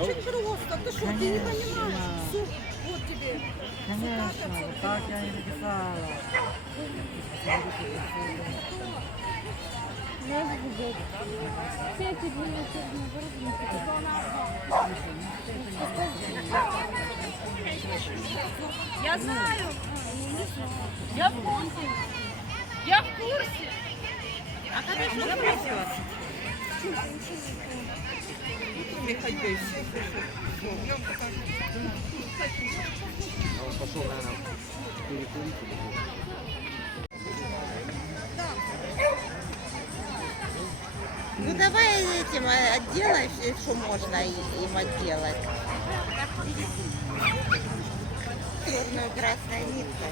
Очень просто. Ты что, ты не понимаешь? Суп, вот тебе. Конечно, вот так я и написала. Я знаю. Я в курсе. Я в курсе. А когда что запрещается? Пошел, наверное, перекурить. Ну давай этим отделай все, что можно им отделать. Черную красную нитку.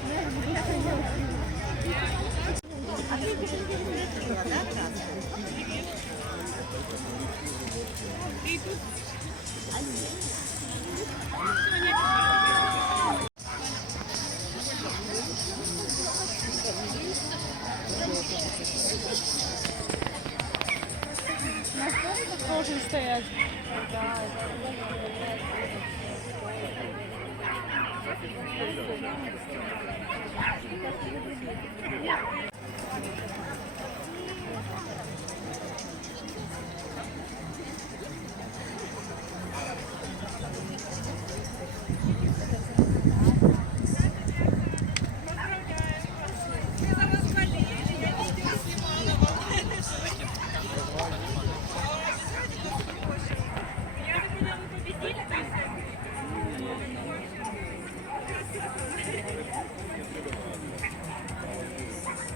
Должен стоять.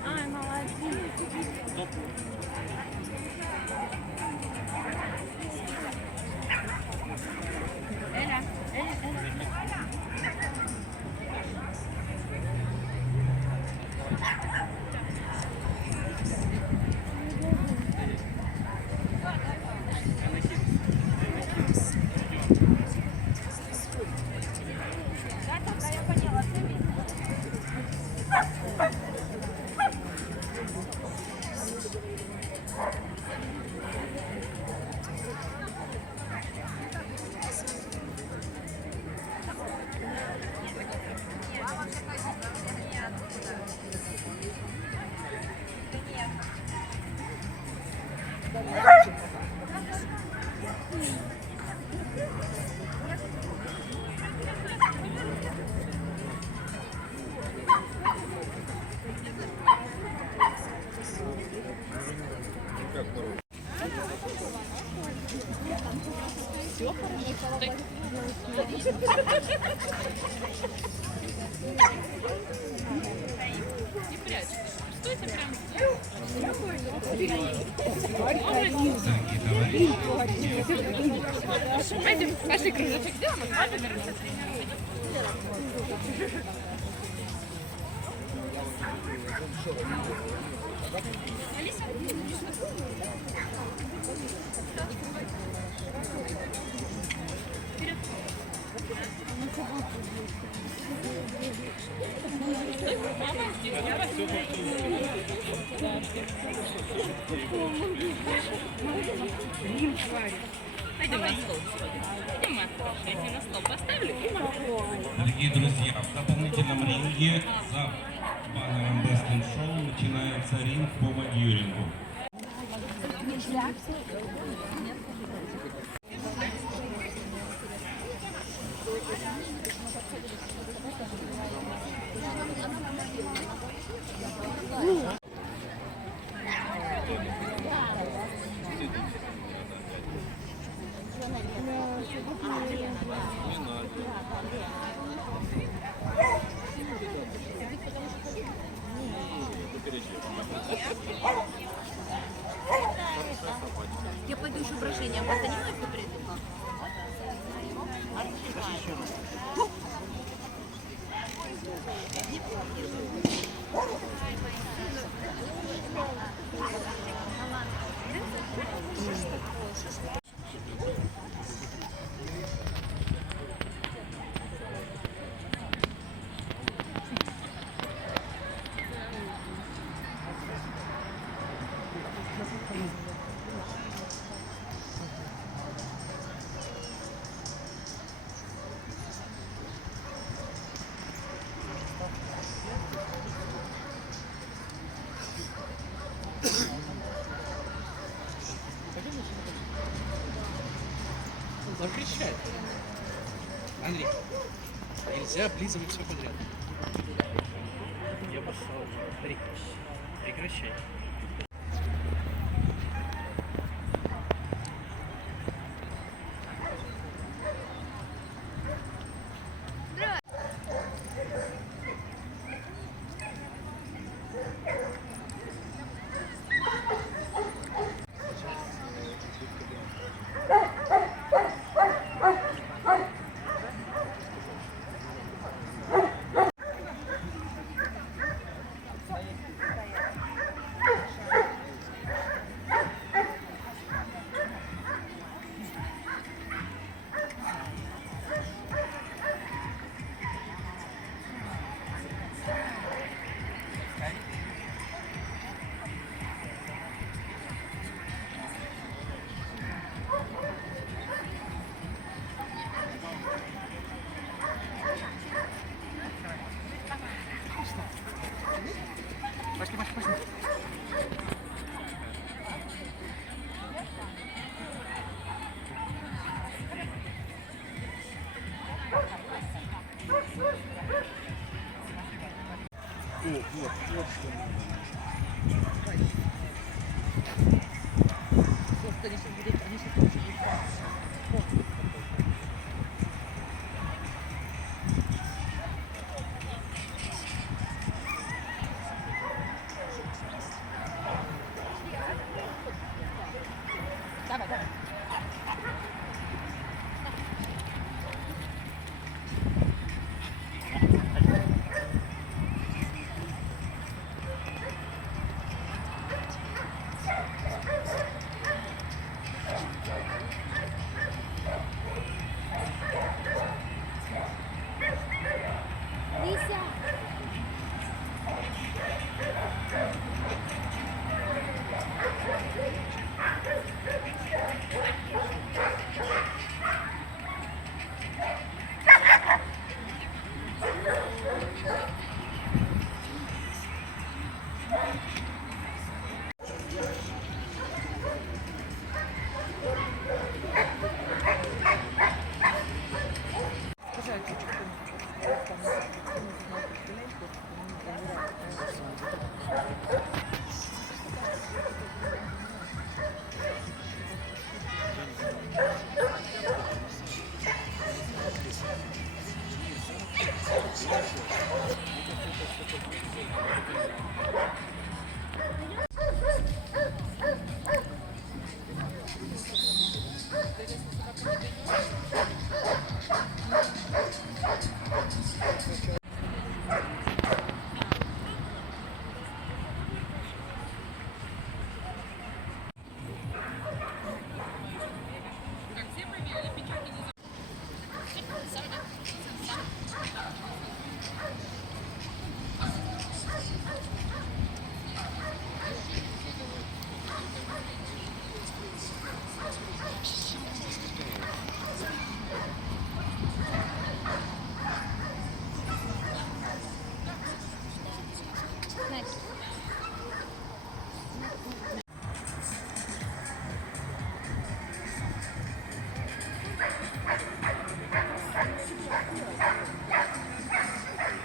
Ай, молодец. Пошли кружочек сделаем, а потом вернемся. Пойдем на стол. Пойдем на стол. Я тебе на стол поставлю и на стол. Дорогие друзья, в дополнительном ринге за баннером Best этим шоу начинается ринг по бодьюрингу. Я пойду еще брожение позанимаюсь, кто приедет? Запрещай. Андрей, нельзя облизывать все подряд. Я пошел. Прекращай. Пошли, пошли, пошли. Вот что. Просто они сейчас будут, они сейчас